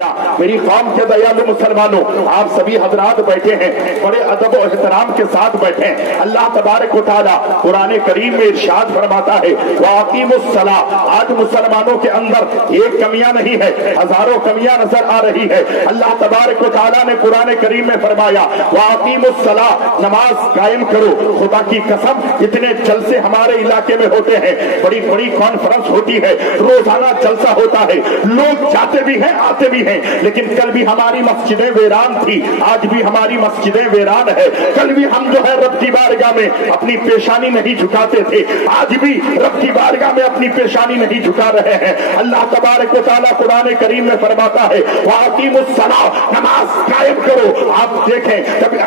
میری قوم کے دیالو مسلمانوں، آپ سبھی حضرات بیٹھے ہیں، بڑے ادب و احترام کے ساتھ بیٹھے ہیں۔ اللہ تبارک و تعالیٰ قرآن کریم میں ارشاد فرماتا ہے وَأَقِيمُوا الصَّلَاةَ۔ آج مسلمانوں کے اندر ایک کمیاں نہیں ہے، ہزاروں کمیاں نظر آ رہی ہے۔ اللہ تبارک و تعالیٰ نے قرآن کریم میں فرمایا وَأَقِيمُوا الصَّلَاةَ، نماز قائم کرو۔ خدا کی قسم اتنے جلسے ہمارے علاقے میں ہوتے ہیں، بڑی بڑی کانفرنس ہوتی ہے، روزانہ جلسہ ہوتا ہے، لوگ جاتے بھی ہیں آتے بھی ہیں، لیکن کل بھی ہماری مسجدیں ویران تھی، آج بھی ہماری مسجدیں ویران ہے۔ کل بھی ہم جو ہے رب کی بارگاہ میں اپنی پیشانی نہیں جھکاتے تھے، آج بھی رب کی بارگاہ میں اپنی پیشانی نہیں جھکا رہے ہیں۔ اللہ تبارک و تعالیٰ قرآن کریم میں فرماتا ہے وَأَقِيمُوا الصَّلَاةَ، نماز قائم کرو۔ آپ دیکھیں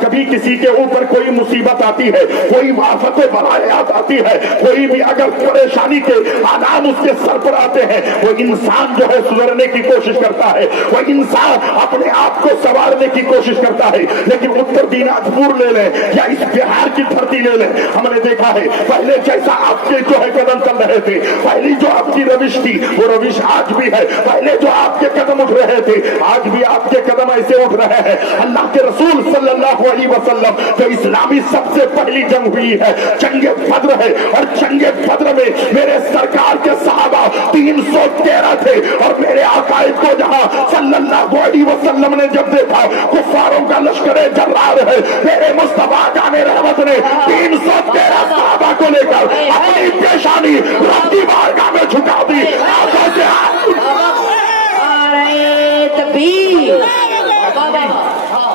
کبھی کسی کے اوپر کوئی مصیبت آتی ہے، کوئی آفت و بلایات آتی ہے، کوئی بھی اگر پریشانی کے آلام اس کے سر پر آتے ہیں، وہ انسان جو ہے سدھرنے کی کوشش کرتا ہے، وہ انسان اپنے آپ کو سنوارنے کی کوشش کرتا ہے۔ لیکن اتر دیناجپور لے لیں یا اس بہار کی دھرتی لے لیں، ہم نے دیکھا ہے پہلے جیسا آپ کے جو ہے قدم چل رہے تھے، پہلی جو آپ کی روش تھی وہ روش آج بھی ہے، پہلے جو آپ کے قدم اٹھ رہے تھے آج بھی آپ کے قدم ایسے اٹھ رہے ہیں۔ اللہ کے رسول صلی اللہ علیہ وسلم جو اسلامی سب سے پہلی جنگ ہوئی ہے جنگ بدر ہے، اور جنگ بدر میں میرے سرکار کے صحابہ 313 تھے، اور میرے آقا کو جہاں صلی اللہ علیہ وسلم نے جب دیکھا کفاروں کا لشکر جرار ہے، میرے مصطفیٰ جان رحمت نے 313 صحابہ کو لے کر اپنی پیشانی رب کی بارگاہ میں جھکا دی۔ آنکھوں سے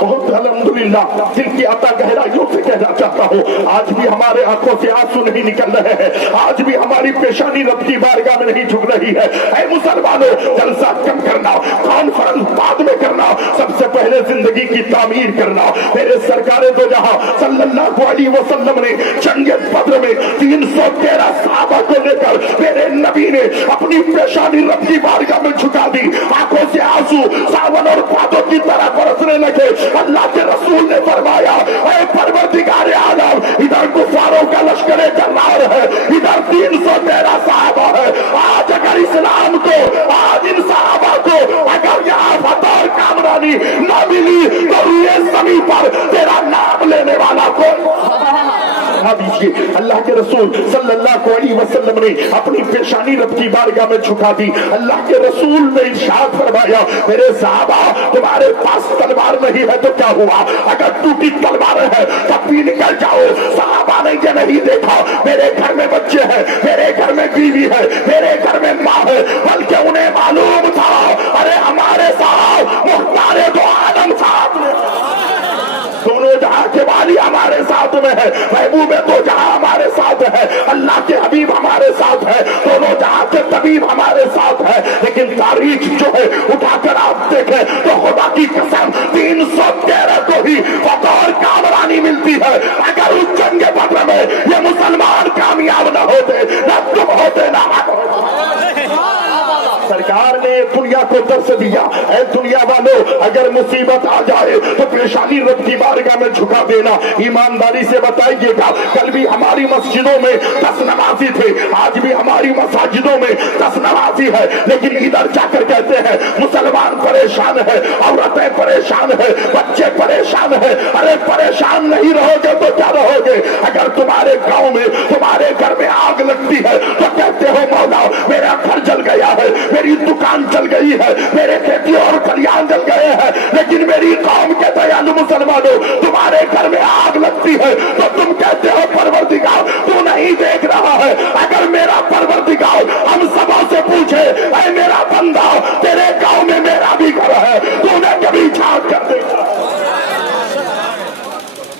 بہت الحمدللہ دل کی عطا گہرائیوں سے کہنا چاہتا ہوں آج بھی ہمارے آنکھوں سے آنسو نہیں نکل رہے ہیں، آج بھی ہماری پیشانی رب کی بارگاہ میں نہیں جھک رہی ہے۔ اے مسلمانوں، جلسہ کم کرنا، کانفرنس بعد میں کرنا، سب سے پہلے زندگی کی تعمیر کرنا۔ میرے سرکار دو جہاں صلی اللہ علیہ وسلم نے جنگ بدر میں 313 صحابہ کو لے کر میرے نبی نے اپنی پیشانی رب کی بارگاہ میں جھکا دی، آنکھوں سے آنسو ساون اور بھادوں کی طرح برسنے لگے۔ اللہ کے رسول نے فرمایا اے پروردگار عالم، ادھر کفاروں کا لشکر جرار ہے، ادھر 313 صحابہ ہے۔ آج اگر اسلام کو، آج ان صحابہ کو اگر یہاں فتح اور کامرانی نہ ملی تو یہ زمین پر تیرا نام لینے والا کوئی دیجیے۔ اللہ کے رسول صلی اللہ علیہ وسلم نے اپنی پیشانی رب کی بارگاہ میں جھکا دی۔ اللہ کے رسول نے ارشاد فرمایا میرے صحابہ تمہارے پاس تلوار نہیں ہے تو کیا ہوا، اگر ٹوٹی تلوار ہے تب بھی نکل جاؤ۔ صحابہ نے یہ نہیں دیکھا میرے گھر میں بچے ہیں، میرے گھر میں بیوی ہے، میرے گھر میں ماں ہے، بلکہ انہیں معلوم تھا ارے ہمارے ساتھ مختار دو عالم صاحب نے، دونوں جہاں کے والی ہمارے ساتھ میں ہے، محبوب تو جہاں ہمارے ساتھ ہے، اللہ کے حبیب ہمارے ساتھ ہے، دونوں جہاں کے طبیب ہمارے ساتھ ہے۔ لیکن تاریخ جو ہے اٹھا کر آپ دیکھیں تو خدا کی قسم 313 کو ہی فتح اور کامرانی ملتی ہے۔ اگر اس جنگ بدر میں یہ مسلمان کامیاب نہ ہوتے، نہ تم ہوتے، نہ سرکار نے دنیا کو درس دیا اے دنیا والوں اگر مصیبت آ جائے تو پیشانی رب کی بارگاہ میں جھکا دینا۔ ایمانداری سے بتائیے گا کل بھی ہماری مسجدوں میں 10 نمازی تھے، آج بھی ہماری مساجدوں میں 10 نمازی ہے، لیکن ادھر جا کر کہتے ہیں مسلمان پریشان ہے، عورتیں پریشان ہے، بچے پریشان ہے۔ ارے پریشان نہیں رہو گے تو کیا رہو گے؟ اگر تمہارے گاؤں میں تمہارے گھر میں آگ لگتی ہے تو کہتے ہو مولا میرا گھر جل گیا ہے، میری دکان چل گئی ہے، میرے کھیتی اور کھلیان جل گئے ہیں، لیکن میری قوم کے دیالو مسلمانوں تمہارے گھر میں آگ لگتی ہے تو تم کہتے ہو پروردگار تو نہیں دیکھ رہا ہے۔ اگر میرا پروردگار ہم سبوں سے پوچھے اے میرا بندہ تیرے گاؤں میں میرا بھی گھر ہے، تو نے کبھی جھانک کر دیکھا؟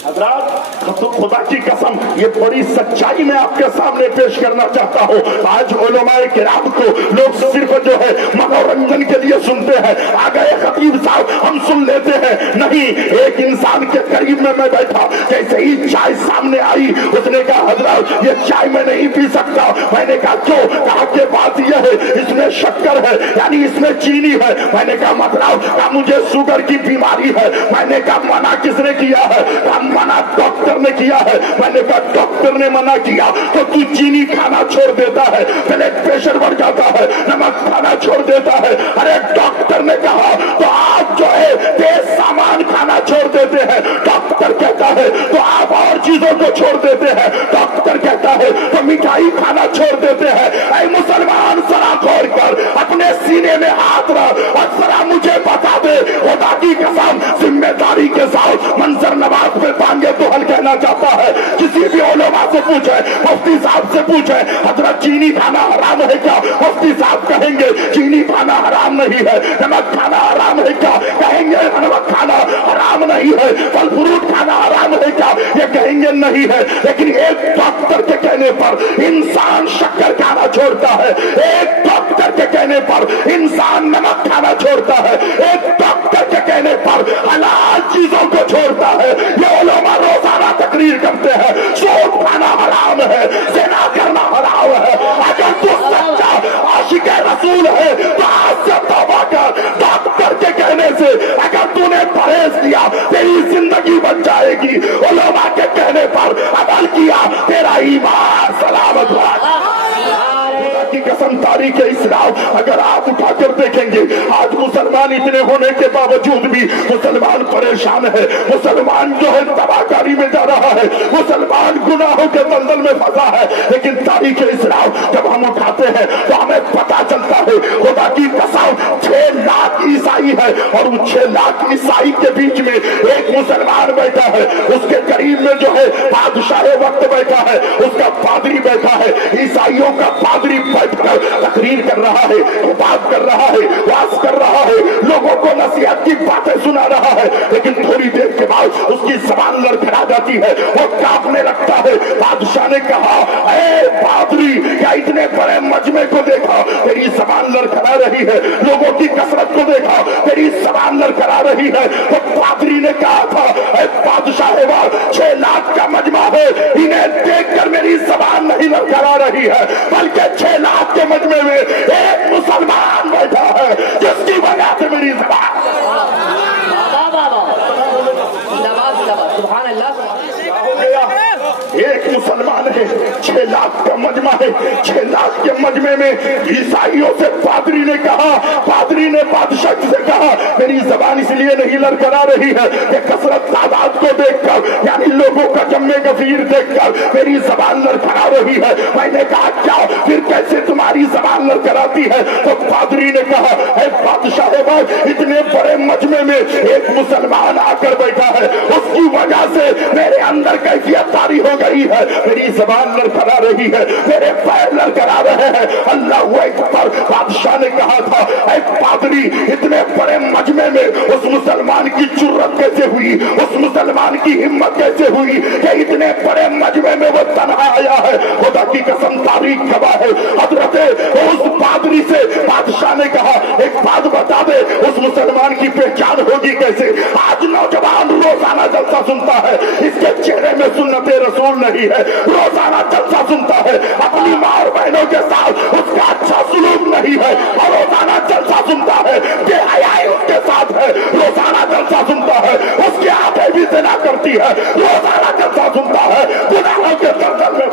حضرات خدا کی قسم یہ بڑی سچائی میں آپ کے سامنے پیش کرنا چاہتا ہوں۔ آج علماء کرام کو لوگ صرف جو ہے منورنجن کے لیے سنتے ہیں، آ گئے خطیب صاحب ہم سن لیتے ہیں، نہیں ایک انسان کے قریب میں بیٹھا، جیسے ہی چائے سامنے آئی اس نے کہا حضرت یہ چائے میں نہیں پی سکتا۔ میں نے کہا کیوں؟ کہا کہ بات یہ ہے اس میں شکر ہے، یعنی اس میں چینی ہے۔ میں نے کہا مطلب؟ کہا مجھے شوگر کی بیماری ہے۔ میں نے کہا منع کس نے کیا ہے؟ کہا منع ڈاکٹر نے کیا किया है। मैंने कहा डॉक्टर ने मना किया तो तू चीनी खाना छोड़ देता है, ब्लड प्रेशर बढ़ जाता है, नमक खाना छोड़ देता है। अरे डॉक्टर ने कहा तो आप जो है तेज सामान खाना छोड़ देते हैं, डॉक्टर कहता है तो आप और चीजों को छोड़ देते हैं, डॉक्टर कहता है तो मिठाई खाना छोड़ देते हैं। ऐ मुसलमान जरा गौर कर, अपने सीने में हाथ रख और जरा मुझे बता दे, खुदा की कसम जिम्मेदारी के साथ मंजर नवाज पे टांगे तो हल कहना चाहता है। किसी भी उलमा से पूछे, मुफ्ती साहब से पूछे, हजरत चीनी खाना हराम है क्या? मुफ्ती साहब कहेंगे चीनी खाना हराम नहीं है। नमक खाना हराम है क्या? कहेंगे नमक खाना हराम नहीं है। फल फ्रूट खाना हराम है क्या? ये कहेंगे नहीं है। लेकिन एक डॉक्टर के कहने पर इंसान शक्कर खाना छोड़ता है, एक डॉक्टर के कहने पर इंसान नमक खाना छोड़ता है, एक डॉक्टर के कहने पर हलाल चीजों को छोड़ता है। ये उलमा रोजाना तकरीर करते हैं सूद खाना हराम है, ज़िना करना हराम है। अगर तू सच्चा आशिक रसूल है तो आज से तौबा कर। डॉक्टर के कहने से अगर तूने परहेज किया तेरी जिंदगी बच जाएगी, उलमा के कहने पर अमल किया तेरा ईमान सलामत होगा। की कसम तारीख इस्लाम अगर आप उठाकर देखेंगे, आज मुसलमान इतने होने के बावजूद भी मुसलमान परेशान है, मुसलमान जो है तबाहकारी में जा रहा है, मुसलमान गुनाहों के दलदल में फंसा है। लेकिन तारीख इस्लाम जब हम उठाते हैं तो हमें पता चलता है खुदा की कसम 6 लाख ईसाई है और उन 6 लाख ईसाई के बीच में एक मुसलमान बैठा है, उसके करीब में जो है बादशाह वक्त बैठा है, उसका पादरी बैठा है। ईसाइयों का पादरी बैठकर तकरीर कर रहा है, बात कर रहा है, वाज कर रहा है, लोगों को नसीहत की बातें सुना रहा है। लेकिन थोड़ी देर के बाद उसकी जबान लड़खड़ा जाती है, वो कांपने लगता है। बादशाह ने कहा ऐ पादरी, क्या इतने बड़े मजमे को देखा तेरी जबान लड़खड़ा रही है, लोगों की कसरत को देखा तेरी जबान लड़खड़ा रही है। तो पादरी ने कहा था ऐ बादशाह 6 लाख का मजमा है, इन्हें देखकर मेरी जबान नहीं लड़खड़ा रही है, बल्कि 6 लाख के मजमे में एक मुसलमान बैठा है जिसकी वजह से मेरी जबान। एक मुसलमान है, 6 लाख का मजमा है, 6 लाख के मजमे में ईसाइयों से पादरी ने कहा, पादरी ने बादशाह से कहा मेरी जबान इसलिए नहीं लड़खड़ा रही है कि कसरत तादाद को देखकर, यानी लोगों का जम्मे गफीर देखकर मेरी जबान लड़खड़ा रही है। मैंने कहा क्या फिर कैसे तुम्हारी जबान लड़खड़ाती है? तो पादरी ने कहा ऐ बादशाह इतने बड़े मजमे में एक मुसलमान आकर बैठा है, उसकी वजह से मेरे अंदर कैफियत तारी हो गई है, मेरी जबान लड़खड़ा रही है, मेरे पैर लड़खड़ा रहे हैं। अल्लाह अकबर। बादशाह ने कहा था ऐ पादरी इतने बड़े मजमे में उस मुसलमान की जुर्रत कैसे हुई, उस मुसलमान की हिम्मत कैसे हुई कि इतने बड़े मजमे में वो तन्हा आया है? खुदा की कसम तारीख गवाह है। हजरत उस पादरी से बादशाह ने कहा एक बात बता दे, उस मुसलमान की पहचान होगी कैसे? आज नौजवान रोजाना जलसा सुनता है, इसके चेहरे में सुन्नते रसूल नहीं है, रोजाना जलसा सुनता है, अपनी माँ और बहनों के साथ उसका अच्छा सुलूक नहीं है, और रोजाना जलसा सुनता है, बेहयाई उसके साथ है, रोजाना जलसा सुनता है, उसकी आंखें भी ज़िना करती है, रोजाना जलसा सुनता है, गुनाहों के दलदल में।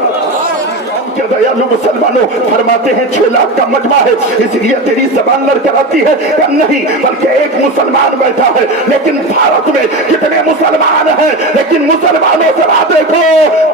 दयालु मुसलमानों फरमाते हैं 6 लाख का मजमा है इसलिए तेरी जबान लड़खड़ाती है? नहीं, बल्कि एक मुसलमान बैठा है। लेकिन भारत में कितने मुसलमान हैं, लेकिन मुसलमानों से बात देखो,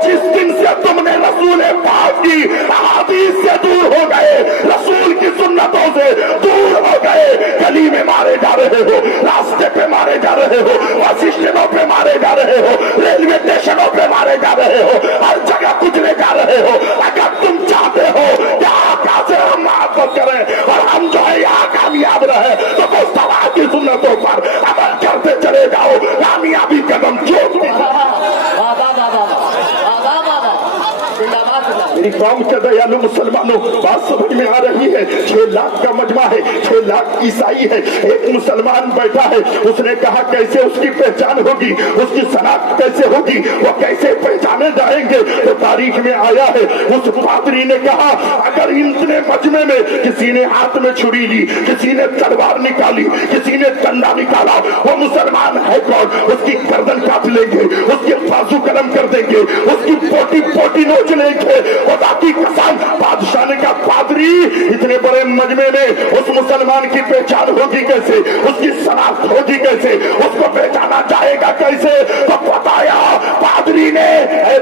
जिस दिन से तुमने रसूल पाक की हदीस से दूर हो गए, रसूल की सुन्नतों से दूर हो गए, गली में मारे जा रहे हो, रास्ते पे मारे जा रहे हो, बस स्टैंडों पे मारे जा रहे हो, रेलवे स्टेशनों पे मारे जा रहे हो, हर जगह कुचले जा रहे हो। अगर तुम चाहते हो कि आका से हम मोहब्बत करें और हम जो है यहाँ कामयाब रहे तो मुस्तफा की सुन्नतों पर अमल करते चले जाओ, कामयाबी कदम चूक। मेरी गांव के दयालु मुसलमानों, बात समझ में आ रही है? 6 लाख का मजमा है, 6 लाख ईसाई है। एक मुसलमान बैठा है, उसने कहा कैसे उसकी पहचान होगी, उसकी शनाख्त कैसे होगी, वो कैसे पहचाने जाएंगे? तो तारीख में आया है, उस पादरी ने कहा अगर इतने मजमे में किसी ने हाथ में छुरी ली, किसी ने तलवार निकाली, किसी ने डंडा निकाला, वो मुसलमान है कौन? उसकी गर्दन काट लेंगे, उसके बाजू कलम कर देंगे, उसकी पोटी पोटी नोच लेंगे। और बाकी कसम, बादशाह ने कहा पादरी इतने बड़े मजमे में उस मुसलमान की पहचान होगी कैसे, उसकी शनाख्त होगी कैसे, उसको पहचाना जाएगा कैसे? तो बताया पादरी ने,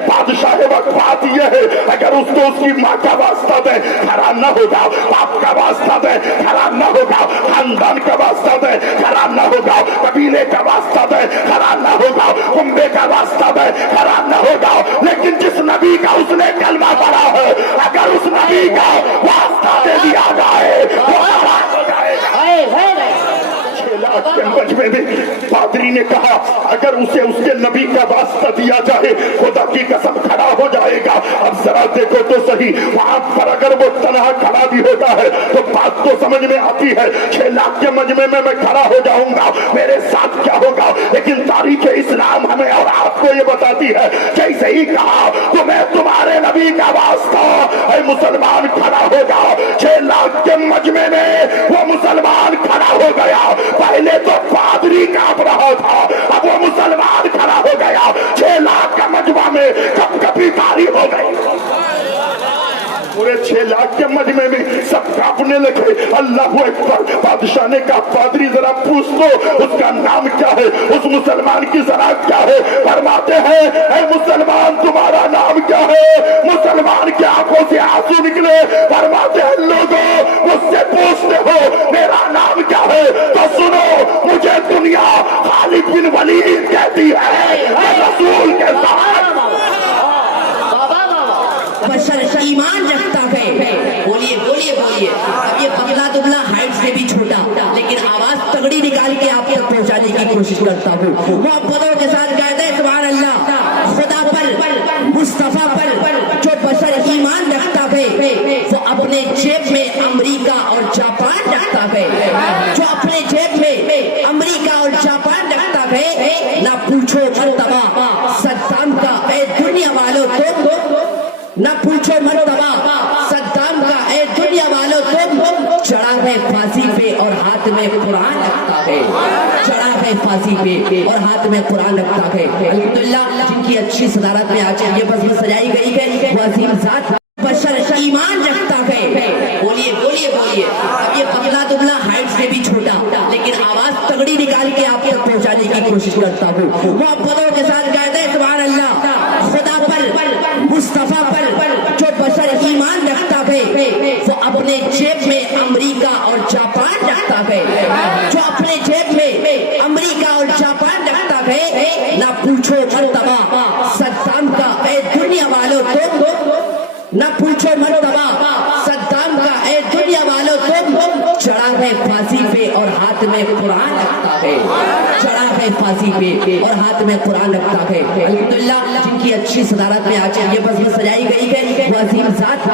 बादशाह वक्त बात यह है अगर उसको उसकी माँ का वास्ता दे हराम न होगा, बाप का वास्ता दे हराम न होगा, खानदान का वास्ता दे हराम न होगा, कबीले का वास्ता दे हराम न होगा, कुंबे का वास्ता दे हराम न होगा। लेकिन जिस नबी का उसने कलमा पढ़ा है, अगर उस नबी का वास्ता दे दिया जाए वो हराम हो जाएगा। के मजमे में पादरी ने कहा अगर उसे उसके नबी का वास्ता दिया जाए खुदा की कसम खड़ा हो जाएगा। अब जरा देखो तो सही, वहां पर अगर वो तनहा खड़ा भी होता है तो बात तो समझ में आती है। 6 लाख के मजमे में मैं खड़ा हो जाऊंगा, मेरे साथ क्या होगा? लेकिन तारीख इस्लाम हमें और आपको ये बताती है जैसे ही कहा तो मैं तुम्हारे नबी का वास्ता मुसलमान खड़ा होगा। 6 लाख के मजमे में वो मुसलमान खड़ा हो गया। पहले तो पादरी कांप रहा था, अब वो मुसलमान खड़ा हो गया। 6 लाख का मजमा में कब कभी तारी हो गई। पूरे 6 लाख के मजमे में सब कांपने लगे। अल्लाह अकबर। बादशाह ने कहा पादरी जरा पूछ लो उसका नाम क्या है, उस मुसलमान की शनाख्त क्या है? फरमाते हैं ऐ मुसलमान तुम्हारा नाम क्या है? मुसलमान की आंखों से आंसू निकले। फरमाते हैं लोगों मुझसे पूछते हो मेरा नाम क्या है तो सुनो, मुझे दुनिया खालिद बिन वलीद कहती है, रसूल के साथ बशर ईमान रखता है। बोलिए बोलिए बोलिए। अब ये पतला दुबला हाइट से भी छोटा लेकिन आवाज तगड़ी निकाल के आप तक पहुंचाने की कोशिश करता हूँ। मोहब्बतों के साथ कहते हैं सुभान अल्लाह। खुदा पर, मुस्तफा पर जो बशर ईमान रखता है वो अपने जेब में अमेरिका और जापान रखता है। जो अपने जेब में अमेरिका और जापान रखता है, ना पूछो मर्तबा सद्दाम का ए दुनिया वालों तुम, न पूछो मर्तबा सद्दाम का ए दुनिया वालों तुम। चढ़ा है फांसी पे और हाथ में कुरान रखता है। चढ़ा है फांसी पे और हाथ में कुरान रखता है। अल्हम्दुलिल्लाह जिनकी अच्छी सदारत में आज ये बस सजाई गई है वो अजीम जात बशर ईमान रखता है। बोलिए बोलिए बोलिए। अब ये पतला दुबला हाइट से भी छोटा लेकिन आवाज तगड़ी निकाल के आप तक पहुंचाने की कोशिश करता हूँ। मोहब्बतों के साथ कहते हैं सुभान अल्लाह। खुदा पर, मुस्तफा पर जो बशर ईमान रखता है वो अपने जेब में अमेरिका और जापान रखता है। जो अपने जेब में अमेरिका और जापान रखता है, ना पूछो मर्तबा सद्दाम का ए दुनिया वालों तुम, न पूछो मर्तबा सद्दाम का ए दुनिया वालों तुम। चढ़ा है फांसी पे और हाथ में कुरान रखता है। चढ़ा है फांसी पे और हाथ में कुरान रखता है। अल्हम्दुलिल्लाह जिनकी अच्छी सदारत में आज ये बस सजाई गई है वो अजीम जात